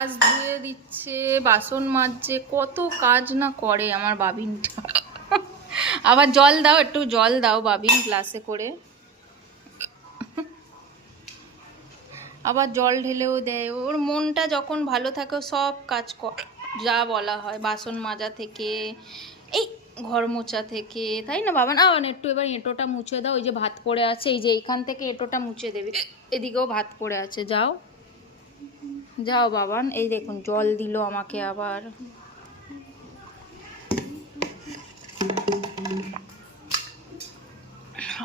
Glass ধুয়ে দিচ্ছে, বাসন মাজছে, কত কাজ না করে আমার বাবিনটা। আবার জল দাও, একটু জল দাও বাবিন গ্লাসে করে। আবার জল ঢেলেও দেয়। ওর মনটা যখন ভালো থাকে সব কাজ যা বলা হয়, বাসন মাজা থেকে এই ঘর মোছা থেকে, তাই না বাবান? একটু এবার এঁটোটা মুছে দাও, ওই যে ভাত পড়ে আছে, এই যে এইখান থেকে এঁটোটা মুছে দেবে। এদিকেও ভাত পড়ে আছে, যাও যাও বাবান। এই দেখুন জল দিল আমাকে আবার।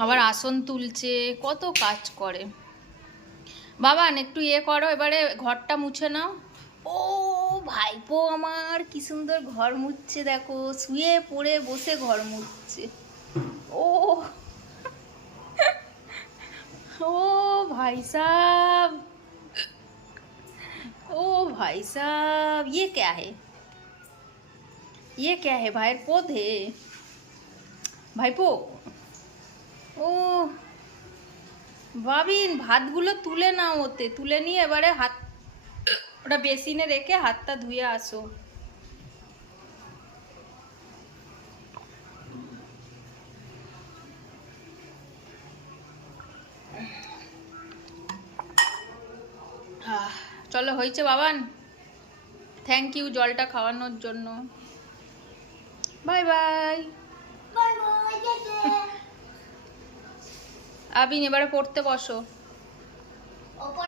আবার আসন তুলছে, কত কাজ করে। বাবান একটু ইয়ে করো, এবারে ঘরটা মুছে নাও। ও ভাইপো আমার কি সুন্দর ঘর মুছছে, দেখো শুয়ে পড়ে বসে ঘর মুছছে। ও ও भाई साहब, ओ भाई साहब, ये क्या है? ये क्या है? भाई पौधे ভাইপো। ও ভাবিন ভাতগুলো তুলে নাও, ওতে তুলে নিয়ে এবারে হাত ওটা বেসিনে রেখে হাতটা ধুয়ে আসো। চলো হয়েছে বাবান, থ্যাংক ইউ জলটা খাওয়ানোর জন্য। Bye bye. আবিন এবারে পড়তে বসো।